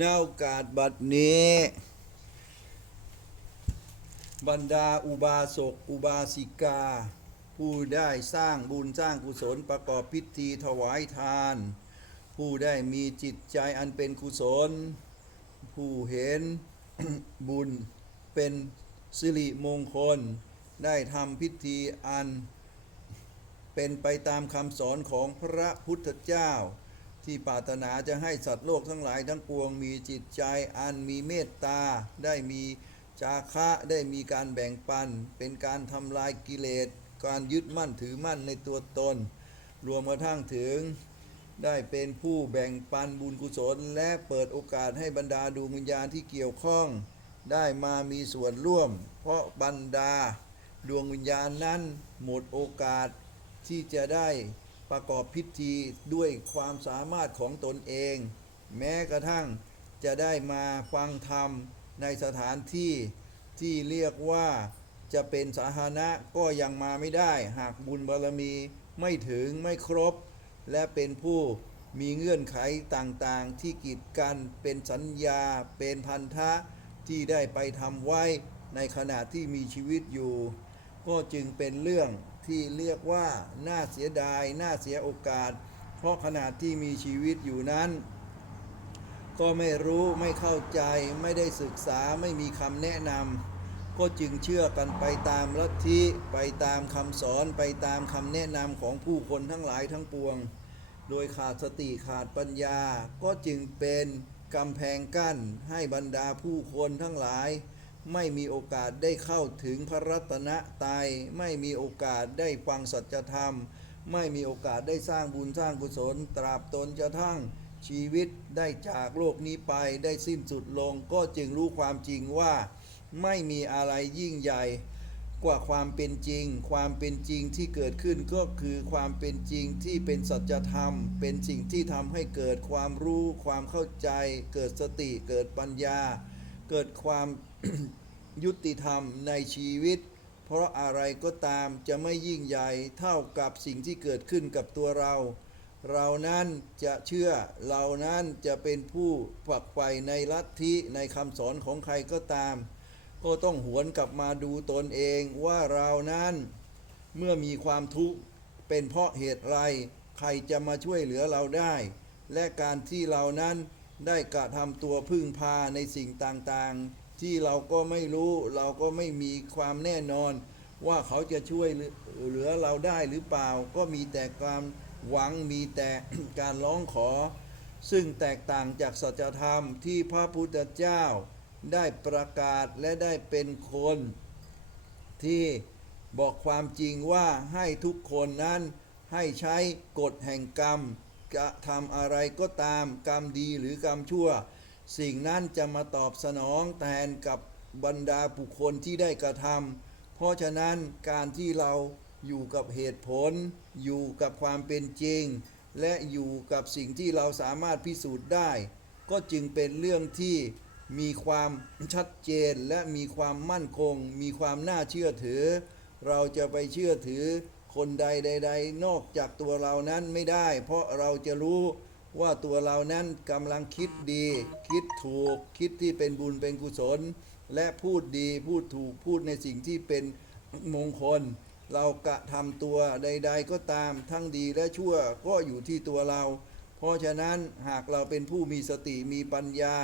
ณโอกาสบัดนี้ บรรดาอุบาสกอุบาสิกา ผู้ได้สร้างบุญสร้างกุศลประกอบพิธีถวายทาน ผู้ได้มีจิตใจอันเป็นกุศล ผู้เห็นบุญเป็นสิริมงคล ได้ทำพิธีอัน เป็นไปตามคำสอนของพระพุทธเจ้า ที่ปรารถนาจะให้สัตว์โลกทั้งหลายทั้งปวงมีจิตใจอันมีเมตตา ได้มีจาคะได้มีการแบ่งปัน เป็นการทำลายกิเลส การยึดมั่นถือมั่นในตัวตน รวมกระทั่งถึง ได้เป็นผู้แบ่งปันบุญกุศล และเปิดโอกาสให้บรรดาดวงวิญญาณที่เกี่ยวข้อง ได้มามีส่วนร่วม เพราะบรรดา ดวงวิญญาณนั้นหมดโอกาสที่จะได้ ประกอบพิธีด้วยความสามารถของตนเอง แม้กระทั่งจะได้มาฟังธรรมในสถานที่ที่เรียกว่าจะเป็นสาธารณะก็ยังมาไม่ได้ หากบุญบารมีไม่ถึงไม่ครบ และเป็นผู้มีเงื่อนไขต่างๆ ที่กีดกันเป็นสัญญาเป็นพันธะที่ได้ไปทำไว้ในขณะที่มีชีวิตอยู่ ก็จึงเป็นเรื่อง ที่เรียกว่าน่าเสียดาย น่าเสียโอกาส เพราะขณะที่มีชีวิตอยู่นั้น ก็ไม่รู้ไม่เข้าใจไม่ได้ศึกษาไม่มีคำแนะนำก็จึงเชื่อกันไปตามลัทธิไปตามคำสอนไปตามคำแนะนำของผู้คนทั้งหลายทั้งปวง โดยขาดสติขาดปัญญา ก็จึงเป็นกำแพงกั้นให้บรรดาผู้คนทั้งหลาย ไม่มีโอกาสได้เข้าถึงพระรัตนตรัยไม่มีโอกาสได้ฟังสัจธรรม ไม่มีโอกาสได้สร้างบุญสร้างกุศล ตราบตนจะทั้งชีวิตได้จากโลกนี้ไปได้สิ้นสุดลง ก็จึงรู้ความจริงว่า ไม่มีอะไรยิ่งใหญ่กว่าความเป็นจริง ความเป็นจริงที่เกิดขึ้นก็คือความเป็นจริงที่เป็นสัจธรรม เป็นสิ่งที่ทำให้เกิดความรู้ ความเข้าใจ เกิดสติ เกิดปัญญา เกิดความ ยุติธรรมในชีวิต เพราะอะไรก็ตามจะไม่ยิ่งใหญ่เท่ากับสิ่งที่เกิดขึ้นกับตัวเรา เรานั้นจะเชื่อเรานั้นจะเป็นผู้ฝักใฝ่ในลัทธิในคำสอนของใครก็ตาม ก็ต้องหวนกลับมาดูตนเองว่าเรานั้นเมื่อมีความทุกข์เป็นเพราะเหตุไร ใครจะมาช่วยเหลือเราได้ และการที่เรานั้นได้กระทำตัวพึ่งพาในสิ่งต่างๆ ที่เราก็ไม่รู้เราก็ไม่มีความแน่นอน ว่าเขาจะช่วยเหลือเราได้หรือเปล่า ก็มีแต่ความหวังมีแต่การร้องขอ ซึ่งแตกต่างจากสัจธรรมที่พระพุทธเจ้าได้ประกาศและได้เป็นคน ที่บอกความจริงว่าให้ทุกคนนั้นให้ใช้กฎแห่งกรรมกระทำอะไรก็ตามกรรมดีหรือกรรมชั่ว สิ่งนั้นจะมาตอบสนองแทนกับบรรดาบุคคลที่ได้กระทำเพราะฉะนั้นการที่เราอยู่กับเหตุผล อยู่กับความเป็นจริง และอยู่กับสิ่งที่เราสามารถพิสูจน์ได้ ก็จึงเป็นเรื่องที่มีความชัดเจนและมีความมั่นคง มีความน่าเชื่อถือ เราจะไปเชื่อถือคนใดใดๆนอกจากตัวเรานั้นไม่ได้ เพราะเราจะรู้ ว่าตัวเรานั้นกำลังคิดดี คิดถูกคิดที่เป็นบุญเป็นกุศล และพูดดีพูดถูกพูดในสิ่งที่เป็นมงคล เรากระทำตัวใด ๆ ก็ตามทั้งดีและชั่วก็อยู่ที่ตัวเรา เพราะฉะนั้นหากเราเป็นผู้มีสติมีปัญญา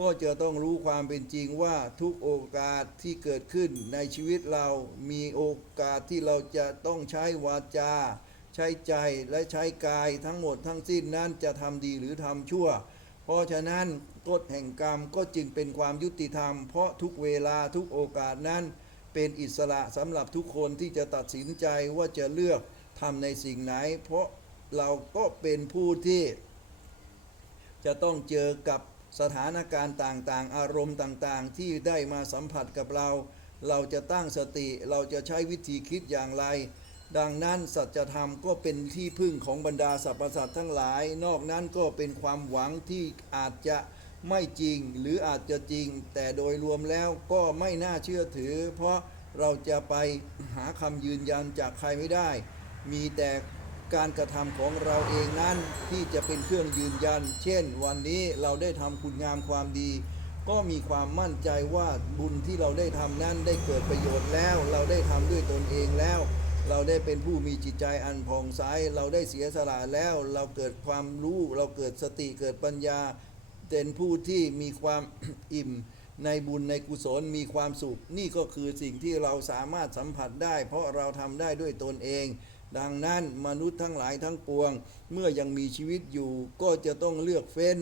ก็จะต้องรู้ความเป็นจริงว่าทุกโอกาสที่เกิดขึ้นในชีวิตเรามีโอกาสที่เราจะต้องใช้วาจา ใช้ใจและใช้กายทั้งหมดทั้งสิ้นนั้นจะทำดีหรือทำชั่ว เพราะฉะนั้นกฎแห่งกรรมก็จึงเป็นความยุติธรรม เพราะทุกเวลาทุกโอกาสนั้น เป็นอิสระสำหรับทุกคนที่จะตัดสินใจว่าจะเลือกทำในสิ่งไหน เพราะเราก็เป็นผู้ที่ จะต้องเจอกับสถานการณ์ต่างๆ อารมณ์ต่างๆ ที่ได้มาสัมผัสกับเรา เราจะตั้งสติเราจะใช้วิธีคิดอย่างไร ดังนั้นสัจธรรมก็เป็นที่พึ่งของบรรดาสรรพสัตว์ทั้งหลาย นอกนั้นก็เป็นความหวังที่อาจจะไม่จริงหรืออาจจะจริง แต่โดยรวมแล้วก็ไม่น่าเชื่อถือ เพราะเราจะไปหาคำยืนยันจากใครไม่ได้ มีแต่การกระทำของเราเองนั้นที่จะเป็นเครื่องยืนยัน เช่น วันนี้เราได้ทำคุณงามความดี ก็มีความมั่นใจว่าบุญที่เราได้ทำนั้นได้เกิดประโยชน์แล้ว เราได้ทำด้วยตนเองแล้ว เราได้เป็นผู้มีจิตใจอันผ่องใสเราได้เสียสละแล้ว เราเกิดความรู้ เราเกิดสติเกิดปัญญา เป็นผู้ที่มีความอิ่มในบุญในกุศลมีความสุข นี่ก็คือสิ่งที่เราสามารถสัมผัสได้ เพราะเราทำได้ด้วยตนเอง ดังนั้นมนุษย์ทั้งหลายทั้งปวง เมื่อยังมีชีวิตอยู่ก็จะต้องเลือกเฟ้น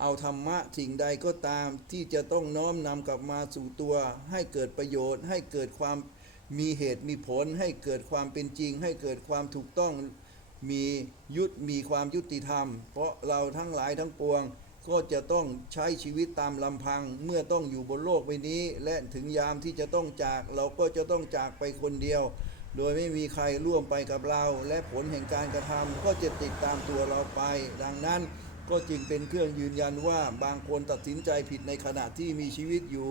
เอาธรรมะสิ่งใดก็ตามที่จะต้องน้อมนำกลับมาสู่ตัว ให้เกิดประโยชน์ ให้เกิดความ มีเหตุมีผลให้เกิดความเป็นจริง ให้เกิดความถูกต้องมียุตมีความยุติธรรม เพราะเราทั้งหลายทั้งปวง ก็จะต้องใช้ชีวิตตามลำพังเมื่อต้องอยู่บนโลกใบนี้ และถึงยามที่จะต้องจากเราก็จะต้องจากไปคนเดียว โดยไม่มีใครร่วมไปกับเรา และผลแห่งการกระทำก็จะติดตามตัวเราไป ดังนั้นก็จึงเป็นเครื่องยืนยันว่าบางคนตัดสินใจผิดในขณะที่มีชีวิตอยู่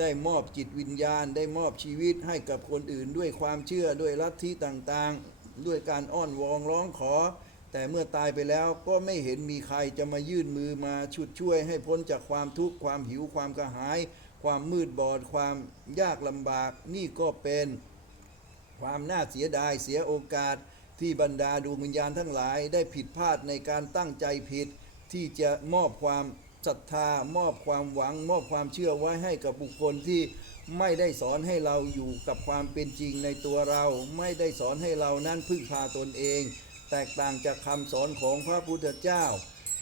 ได้มอบจิตวิญญาณ ได้มอบชีวิตให้กับคนอื่น ด้วยความเชื่อด้วยลัทธิต่างๆ ด้วยการอ้อนวอนร้องขอ แต่เมื่อตายไปแล้วก็ไม่เห็นมีใครจะมายื่นมือมาชุดช่วย ให้พ้นจากความทุกข์ความหิวความกระหาย ความมืดบอด ความยากลำบากนี่ก็เป็นความน่าเสียดายเสียโอกาส ที่บรรดาดวงวิญญาณทั้งหลายได้ผิดพลาดในการตั้งใจผิด ที่จะมอบความ ศรัทธามอบความหวัง มอบความเชื่อไว้ให้กับบุคคลที่ไม่ได้สอนให้เราอยู่กับความเป็นจริงในตัวเรา ไม่ได้สอนให้เรานั้นพึ่งพาตนเอง แตกต่างจากคำสอนของพระพุทธเจ้า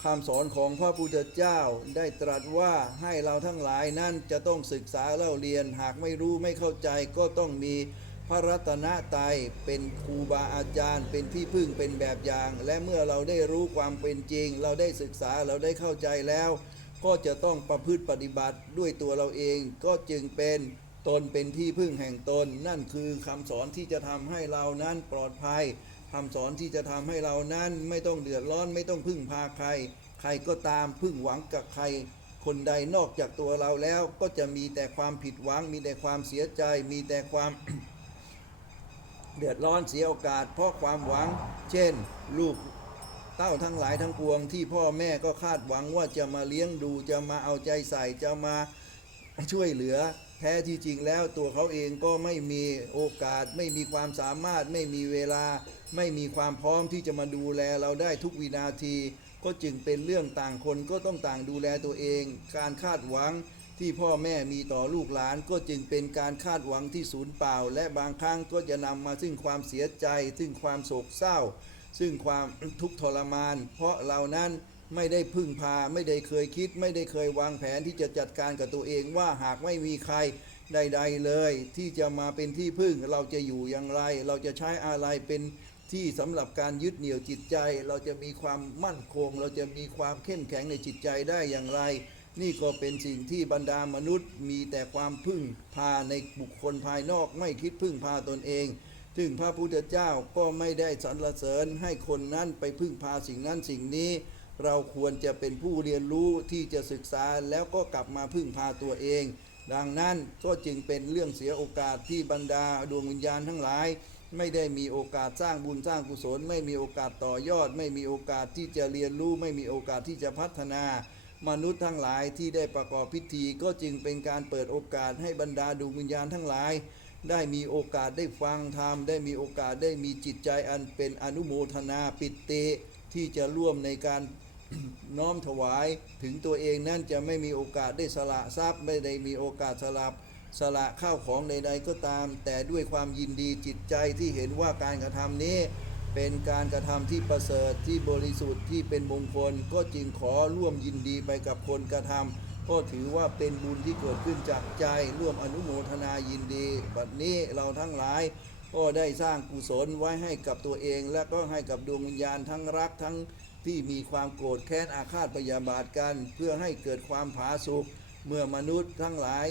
คำสอนของพระพุทธเจ้าได้ตรัสว่าให้เราทั้งหลายนั้นจะต้องศึกษาเล่าเรียนหากไม่รู้ไม่เข้าใจก็ต้องมี พระรัตนตรัยเป็นครูบาอาจารย์ เป็นที่พึ่งเป็นแบบอย่าง และเมื่อเราได้รู้ความเป็นจริง เราได้ศึกษาเราได้เข้าใจแล้ว ก็จะต้องประพฤติปฏิบัติด้วยตัวเราเอง ก็จึงเป็นตนเป็นที่พึ่งแห่งตน นั่นคือคำสอนที่จะทำให้เรานั้นปลอดภัยคำสอนที่จะทำให้เรานั้นไม่ต้องเดือดร้อนไม่ต้องพึ่งพาใคร ใครก็ตามพึ่งหวังกับใคร คนใดนอกจากตัวเราแล้วก็จะมีแต่ความผิดหวัง มีแต่ความเสียใจ มีแต่ความ เดือดร้อนเสียโอกาส เพราะความหวัง เช่น ลูกเต้าทั้งหลายทั้งปวงที่พ่อแม่ก็คาดหวังว่าจะมาเลี้ยงดูจะมาเอาใจใส่จะมาช่วยเหลือ แท้ที่จริงแล้วตัวเขาเองก็ไม่มีโอกาส ไม่มีความสามารถ ไม่มีเวลา ไม่มีความพร้อมที่จะมาดูแลเราได้ทุกวินาที ก็จึงเป็นเรื่องต่างคนก็ต้องต่างดูแลตัวเอง การคาดหวัง ที่พ่อแม่มีต่อลูกหลานก็จึงเป็นการคาดหวังที่สูญเปล่า และบางครั้งก็จะนำมาซึ่งความเสียใจ ซึ่งความโศกเศร้า ซึ่งความทุกข์ทรมาน เพราะเรานั้นไม่ได้พึ่งพาไม่ได้เคยคิด ไม่ได้เคยวางแผนที่จะจัดการกับตัวเองว่าหากไม่มีใครใด ๆ เลย ที่จะมาเป็นที่พึ่งเราจะอยู่อย่างไร เราจะใช้อะไรเป็นที่สำหรับการยึดเหนี่ยวจิตใจ เราจะมีความมั่นคง เราจะมีความเข้มแข็งในจิตใจได้อย่างไร นี่ก็เป็นสิ่งที่บรรดามนุษย์มีแต่ความพึ่งพาในบุคคลภายนอกไม่คิดพึ่งพาตนเองซึ่งพระพุทธเจ้าก็ไม่ได้สรรเสริญให้คนนั้นไปพึ่งพาสิ่งนั้นสิ่งนี้ เราควรจะเป็นผู้เรียนรู้ที่จะศึกษาแล้วก็กลับมาพึ่งพาตัวเอง ดังนั้นก็จึงเป็นเรื่องเสียโอกาสที่บรรดาดวงวิญญาณทั้งหลาย ไม่ได้มีโอกาสสร้างบุญสร้างกุศล ไม่มีโอกาสต่อยอด ไม่มีโอกาสที่จะเรียนรู้ ไม่มีโอกาสที่จะพัฒนา มนุษย์ทั้งหลายที่ได้ประกอบพิธีก็จึงเป็นการเปิดโอกาสให้บรรดาดวงวิญญาณทั้งหลาย ได้มีโอกาสได้ฟังธรรมได้มีโอกาสได้มีจิตใจอันเป็นอนุโมทนาปิติ ที่จะร่วมในการน้อมถวายถึงตัวเองนั่นจะไม่มีโอกาสได้สละทรัพย์ไม่ได้มีโอกาสสลับสละข้าวของใดๆก็ตาม แต่ด้วยความยินดีจิตใจที่เห็นว่าการกระทำนี้ เป็นการกระทำที่ประเสริฐที่บริสุทธิ์ที่เป็นมงคล ก็จึงขอร่วมยินดีไปกับคนกระทำก็ถือว่าเป็นบุญที่เกิดขึ้นจากใจร่วมอนุโมทนายินดี บัดนี้เราทั้งหลาย ก็ได้สร้างกุศลไว้ให้กับตัวเอง และก็ให้กับดวงวิญญาณทั้งรักทั้งที่มีความโกรธแค้นอาฆาตพยาบาทกัน เพื่อให้เกิดความผาสุกเมื่อมนุษย์ทั้งหลาย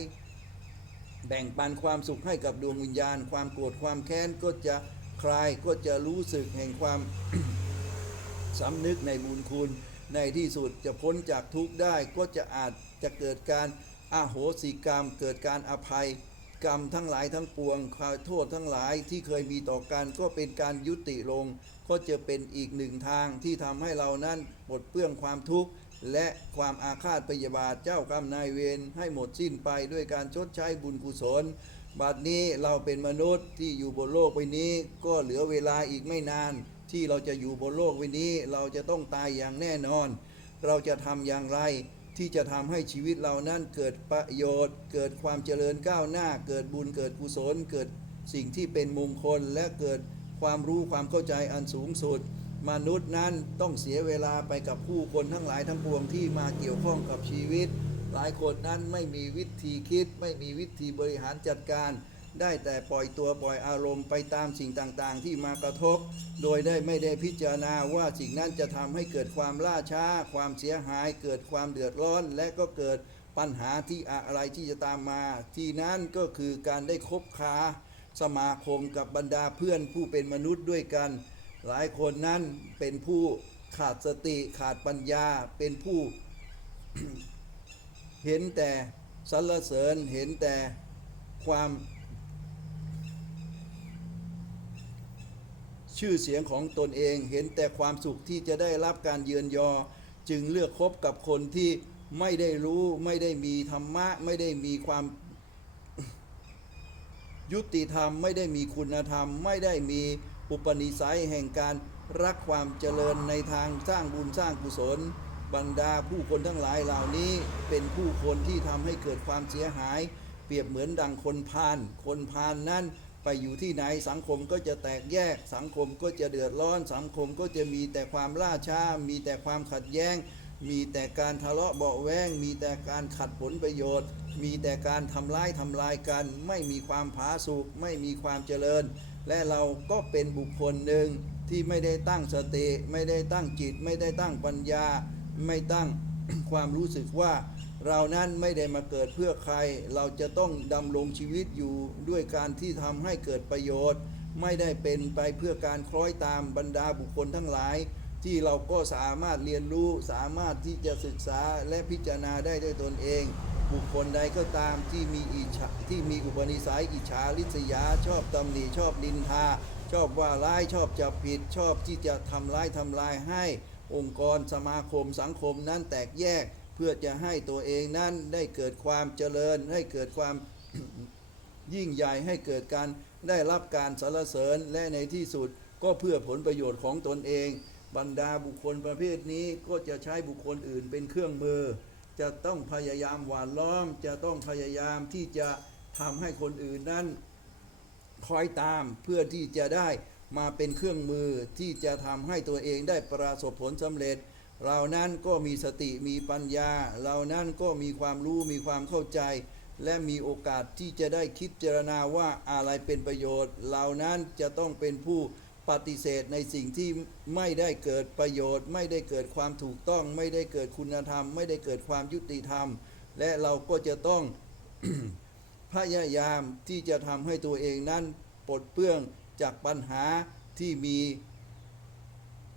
แบ่งปันความสุขให้กับดวงวิญญาณ ความโกรธความแค้นก็จะ คลายก็จะรู้สึกแห่งความสำนึกในบุญคุณ ในที่สุดจะพ้นจากทุกข์ได้ก็จะอาจจะเกิดการอาโหสิกรรม เกิดการอภัยกรรมทั้งหลายทั้งปวงขอโทษทั้งหลายที่เคยมีต่อกันก็เป็นการยุติลง ก็จะเป็นอีกหนึ่งทางที่ทำให้เรานั้นปลดเปลื้องความทุกข์ และความอาฆาตพยาบาทเจ้ากรรมนายเวรให้หมดสิ้นไปด้วยการชดใช้บุญกุศล บัดนี้เราเป็นมนุษย์ที่อยู่บนโลกใบนี้ ก็เหลือเวลาอีกไม่นาน ที่เราจะอยู่บนโลกใบนี้ เราจะต้องตายอย่างแน่นอน เราจะทำอย่างไร ที่จะทำให้ชีวิตเรานั้นเกิดประโยชน์ เกิดความเจริญก้าวหน้า เกิดบุญเกิดกุศล เกิดสิ่งที่เป็นมงคลและเกิดความรู้ความเข้าใจอันสูงสุด มนุษย์นั้นต้องเสียเวลาไปกับผู้คนทั้งหลายทั้งปวงที่มาเกี่ยวข้องกับชีวิต หลายคนนั้นไม่มีวิธีคิด ไม่มีวิธีบริหารจัดการ ได้แต่ปล่อยตัวปล่อยอารมณ์ไปตามสิ่งต่างๆ ที่มากระทบ โดยได้ไม่ได้พิจารณาว่าสิ่งนั้นจะทำให้เกิดความล่าช้า ความเสียหาย เกิดความเดือดร้อน และก็เกิดปัญหาที่อะไรที่จะตามมา ที่นั้นก็คือการได้คบค้าสมาคมกับบรรดาเพื่อนผู้เป็นมนุษย์ด้วยกัน หลายคนนั้นเป็นผู้ขาดสติขาดปัญญาเป็นผู้ เห็นแต่สรรเสริญเห็นแต่ความชื่อเสียงของตนเองเห็นแต่ความสุขที่จะได้รับการเยือนยอ จึงเลือกคบกับคนที่ไม่ได้รู้ไม่ได้มีธรรมะ ไม่ได้มีความยุติธรรม ไม่ได้มีคุณธรรม ไม่ได้มีอุปนิสัยแห่งการรักความเจริญในทางสร้างบุญสร้างกุศล บรรดาผู้คนทั้งหลายเหล่านี้เป็นผู้คนที่ทำให้เกิดความเสียหาย เปรียบเหมือนดังคนพาลคนพานนั้นไปอยู่ที่ไหนสังคมก็จะแตกแยก สังคมก็จะเดือดร้อน สังคมก็จะมีแต่ความล่าช้า มีแต่ความขัดแย้ง มีแต่การทะเลาะเบาแวงมีแต่การขัดผลประโยชน์ มีแต่การทำร้ายทำลายกัน ไม่มีความผาสุกไม่มีความเจริญ และเราก็เป็นบุคคลหนึ่งที่ไม่ได้ตั้งสติ ไม่ได้ตั้งจิต ไม่ได้ตั้งปัญญา ไม่ตั้งความรู้สึกว่า เรานั้นไม่ได้มาเกิดเพื่อใคร เราจะต้องดำรงชีวิตอยู่ด้วยการที่ทำให้เกิดประโยชน์ ไม่ได้เป็นไปเพื่อการคล้อยตามบรรดาบุคคลทั้งหลาย ที่เราก็สามารถเรียนรู้สามารถที่จะศึกษาและพิจารณาได้ด้วยตนเอง บุคคลใดก็ตามที่มีอิจฉาที่มีอุปนิสัยอิจฉาริษยา ชอบตำหนิชอบดินทา ชอบว่าร้ายชอบจับผิดชอบที่จะทำร้ายทำลายให้ องค์กรสมาคมสังคมนั้นแตกแยกเพื่อจะให้ตัวเองนั้นได้เกิดความเจริญ ให้เกิดความยิ่งใหญ่ให้เกิดการได้รับการสรรเสริญและในที่สุดก็เพื่อผลประโยชน์ของตนเอง บรรดาบุคคลประเภทนี้ก็จะใช้บุคคลอื่นเป็นเครื่องมือ จะต้องพยายามหวานล้อม จะต้องพยายามที่จะทำให้คนอื่นนั้นคอยตามเพื่อที่จะได้ มาเป็นเครื่องมือที่จะทำให้ตัวเองได้ประสบผลสำเร็จ เรานั้นก็มีสติมีปัญญา เรานั้นก็มีความรู้มีความเข้าใจ และมีโอกาสที่จะได้คิดเจรณาว่าอะไรเป็นประโยชน์ เรานั้นจะต้องเป็นผู้ปฏิเสธในสิ่งที่ไม่ได้เกิดประโยชน์ ไม่ได้เกิดความถูกต้อง ไม่ได้เกิดคุณธรรม ไม่ได้เกิดความยุติธรรม และเราก็จะต้องพยายามที่จะทำให้ตัวเองนั้นปลดเปลื้อง จากปัญหาที่มี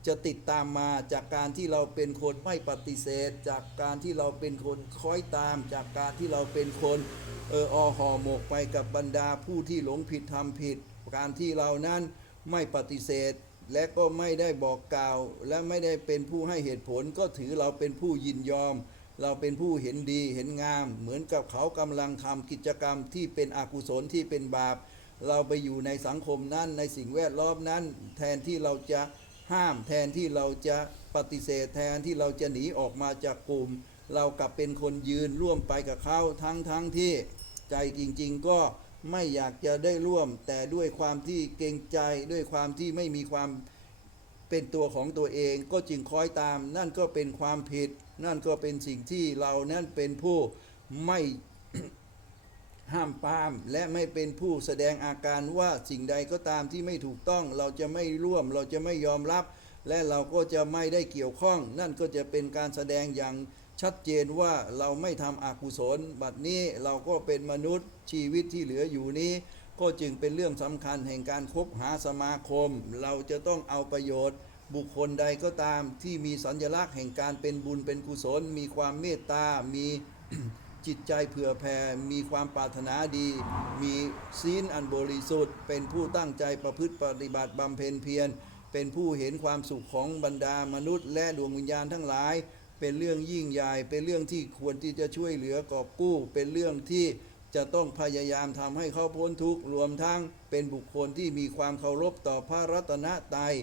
จะติดตามมาจากการที่เราเป็นคนไม่ปฏิเสธ จากการที่เราเป็นคนคอยตาม จากการที่เราเป็นคนเอออห่อหมกไปกับบรรดาผู้ที่หลงผิดทำผิด การที่เรานั้นไม่ปฏิเสธ และก็ไม่ได้บอกกล่าว และไม่ได้เป็นผู้ให้เหตุผลก็ถือเราเป็นผู้ยินยอม เราเป็นผู้เห็นดีเห็นงาม เหมือนกับเขากำลังทำกิจกรรมที่เป็นอกุศลที่เป็นบาป เราไปอยู่ในสังคมนั้นในสิ่งแวดล้อมนั้น แทนที่เราจะห้ามแทนที่เราจะปฏิเสธแทนที่เราจะหนีออกมาจากกลุ่ม เรากลับเป็นคนยืนร่วมไปกับเขาทั้งทั้งที่ใจจริง ๆ ก็ไม่อยากจะได้ร่วม แต่ด้วยความที่เกรงใจด้วยความที่ไม่มีความเป็นตัวของตัวเองก็จึงคอยตาม นั่นก็เป็นความผิด นั่นก็เป็นสิ่งที่เรานั้นเป็นผู้ไม่ ห้ามปามและไม่เป็นผู้แสดงอาการว่าสิ่งใดก็ตามที่ไม่ถูกต้อง เราจะไม่ร่วมเราจะไม่ยอมรับ และเราก็จะไม่ได้เกี่ยวข้อง นั่นก็จะเป็นการแสดงอย่างชัดเจนว่าเราไม่ทำอกุศล บัดนี้เราก็เป็นมนุษย์ชีวิตที่เหลืออยู่นี้ ก็จึงเป็นเรื่องสำคัญแห่งการคบหาสมาคม เราจะต้องเอาประโยชน์ บุคคลใดก็ตามที่มีสัญลักษณ์แห่งการเป็นบุญเป็นกุศล มีความเมตตามี จิตใจเผื่อแผ่ มีความปรารถนาดี มีศีลอันบริสุทธิ์ เป็นผู้ตั้งใจประพฤติปฏิบัติบำเพ็ญเพียร เป็นผู้เห็นความสุขของบรรดามนุษย์ และดวงวิญญาณทั้งหลาย เป็นเรื่องยิ่งใหญ่ เป็นเรื่องที่ควรที่จะช่วยเหลือกอบกู้ เป็นเรื่องที่จะต้องพยายามทำให้เขาพ้นทุกข์ รวมทั้งเป็นบุคคลที่มีความเคารพต่อพระรัตนตรัย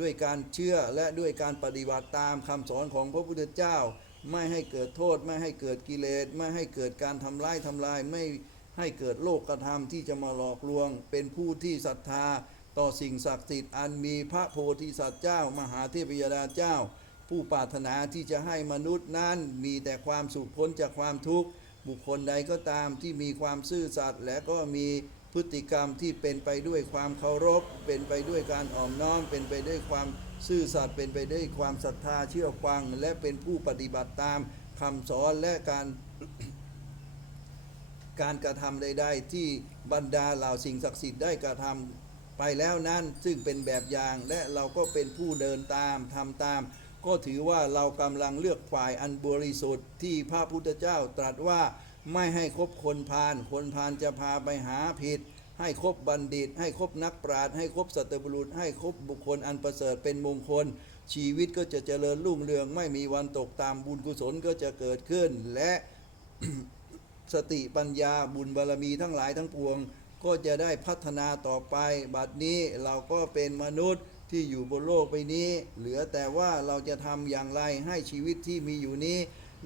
ด้วยการเชื่อและด้วยการปฏิบัติตามคำสอนของพระพุทธเจ้า ไม่ให้เกิดโทษ ไม่ให้เกิดกิเลส ไม่ให้เกิดการทำร้ายทำลาย ไม่ให้เกิดโลกกระทำที่จะมาหลอกลวง เป็นผู้ที่ศรัทธา ต่อสิ่งศักดิ์สิทธิ์อันมีพระโพธิสัตว์เจ้า มหาเทพยดาเจ้า ผู้ปรารถนาที่จะให้มนุษย์นั้นมีแต่ความสุขพ้นจากความทุกข์บุคคลใดก็ตามที่มีความซื่อสัตย์และก็มี พฤติกรรมที่เป็นไปด้วยความเคารพ เป็นไปด้วยการอ่อมน้อม เป็นไปด้วยความซื่อสัตย์เป็นไปด้วยความศรัทธาเชื่อฟัง และเป็นผู้ปฏิบัติตามคำสอนและการการกระทำใดๆที่บรรดาเหล่าสิ่งศักดิ์สิทธิ์ได้กระทำไปแล้วนั้นซึ่งเป็นแบบอย่างและเราก็เป็นผู้เดินตามทำตาม ก็ถือว่าเรากำลังเลือกฝ่ายอันบริสุทธิ์ที่พระพุทธเจ้าตรัสว่า ไม่ให้คบคนพาลคนพาลจะพาไปหาผิด ให้คบบัณฑิต ให้คบนักปราชญ์ให้คบสัตบุรุษ ให้คบบุคคลอันประเสริฐเป็นมงคล ชีวิตก็จะเจริญรุ่งเรือง ไม่มีวันตกตามบุญกุศลก็จะเกิดขึ้น และสติปัญญาบุญบารมีทั้งหลายทั้งปวง ก็จะได้พัฒนาต่อไป บัดนี้เราก็เป็นมนุษย์ที่อยู่บนโลกใบนี้ เหลือแต่ว่าเราจะทำอย่างไรให้ชีวิตที่มีอยู่นี้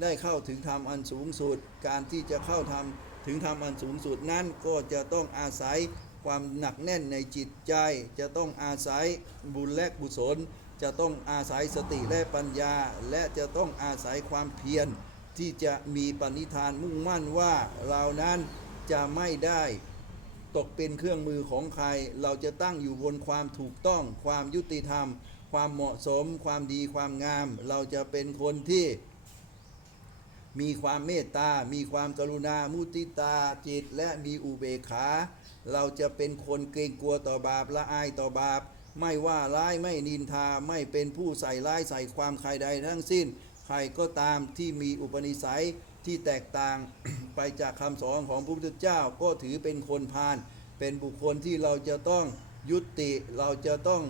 ได้เข้าถึงธรรมอันสูงสุด การที่จะเข้าทำถึงธรรมอันสูงสุดนั้นก็จะต้องอาศัยความหนักแน่นในจิตใจ จะต้องอาศัยบุญและกุศล จะต้องอาศัยสติและปัญญา และจะต้องอาศัยความเพียรที่จะมีปณิธานมุ่งมั่นว่าเรานั้นจะไม่ได้ตกเป็นเครื่องมือของใคร เราจะตั้งอยู่บนความถูกต้อง ความยุติธรรม ความเหมาะสม ความดีความงาม เราจะเป็นคนที่ มีความเมตตา มีความกรุณา มุติตา จิต และมีอุเบกขา เราจะเป็นคนเกรงกลัวต่อบาปละอายต่อบาป ไม่ว่าร้ายไม่นินทา ไม่เป็นผู้ใส่ร้ายใส่ความใครใดทั้งสิ้น ใครก็ตามที่มีอุปนิสัยที่แตกต่างไปจากคำสอนของพระพุทธเจ้าก็ถือเป็นคนพาล เป็นบุคคลที่เราจะต้องยุติ เราจะต้อง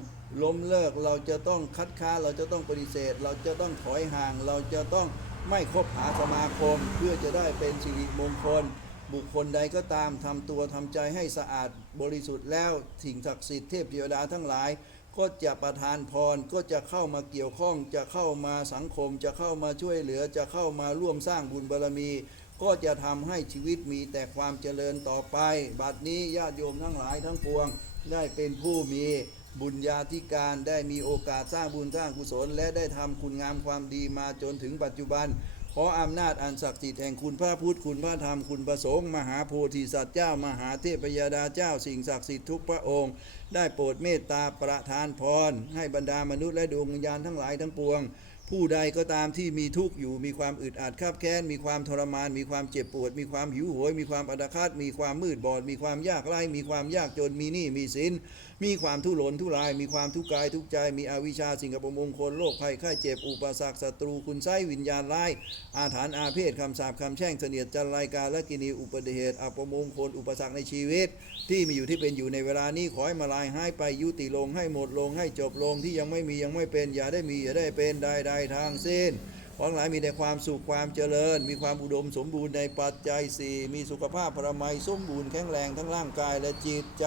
ล้มเลิก เราจะต้องคัดค้านเราจะต้องปฏิเสธ เราจะต้องถอยห่าง เราจะต้อง ไม่คบหาสมาคมเพื่อจะได้เป็นสิริมงคล บุคคลใดก็ตามทำตัวทำใจให้สะอาดบริสุทธิ์แล้วสิ่งศักดิ์สิทธิ์เทพเทวดาทั้งหลาย ก็จะประทานพรก็จะเข้ามาเกี่ยวข้อง จะเข้ามาสังคม จะเข้ามาช่วยเหลือจะเข้ามาร่วมสร้างบุญบารมี ก็จะทำให้ชีวิตมีแต่ความเจริญต่อไป บัดนี้ญาติโยมทั้งหลายทั้งปวงได้เป็นผู้มี บุญญาธิการได้มีโอกาสสร้างบุญสร้างกุศล และได้ทำคุณงามความดีมาจนถึงปัจจุบัน ขออำนาจอันศักดิ์สิทธิ์แห่งคุณพระพุทธคุณพระธรรมคุณพระสงฆ์มหาโพธิสัตว์เจ้า มหาเทพยดาเจ้าสิ่งศักดิ์สิทธิ์ทุกพระองค์ ได้โปรดเมตตาประทานพร ให้บรรดามนุษย์และดวงวิญญาณทั้งหลายทั้งปวงผู้ใดก็ตามที่มีทุกข์อยู่มีความอึดอัดขับแค้น มีความทรมาน มีความเจ็บปวด มีความหิวโหย มีความอัตคัดมีความมืดบอด มีความยากไร้มีความยากจนมีหนี้มีสิน มีความทุรนทุราย มีความทุกข์กายทุกใจ มีอวิชชาสิ่งกับประมงคลโรคภัยไข้เจ็บอุปสรรคศัตรูคุณไส้วิญญาณร้ายอาถรรพ์อาเพศคำสาปคำแช่งเสนียดจันรายการและกินีอุปเหตุอัปมงคลอุปสรรคในชีวิต ที่มีอยู่ที่เป็นอยู่ในเวลานี้ขอให้มาลายใหายไปยุติลงให้หมดลงให้จบลงที่ยังไม่มียังไม่เป็นอย่าได้มีอย่าได้เป็นใดๆทางสิ้นขอทั้งหลายมีแต่ความสุขความเจริญ มีความอุดมสมบูรณ์ในปัจจัยสี่มีสุขภาพพระมัยสมบูรณ์แข็งแรงทั้งร่างกายและจิตใจ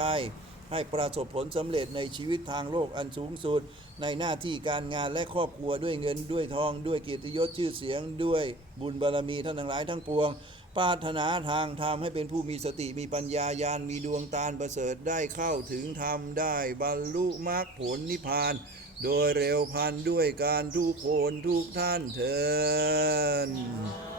ให้ประสบผลสำเร็จในชีวิตทางโลกอันสูงสุด ในหน้าที่การงานและครอบครัวด้วยเงินด้วยทองด้วยเกียรติยศชื่อเสียงด้วยบุญบารมีท่านทั้งหลายทั้งปวงปรารถนาทางธรรมให้เป็นผู้มีสติมีปัญญาญาณมีดวงตาประเสริฐได้เข้าถึงธรรมได้บรรลุมรรคผลนิพพาน โดยเร็วพันด้วยการทุกคนทุกท่านเถิด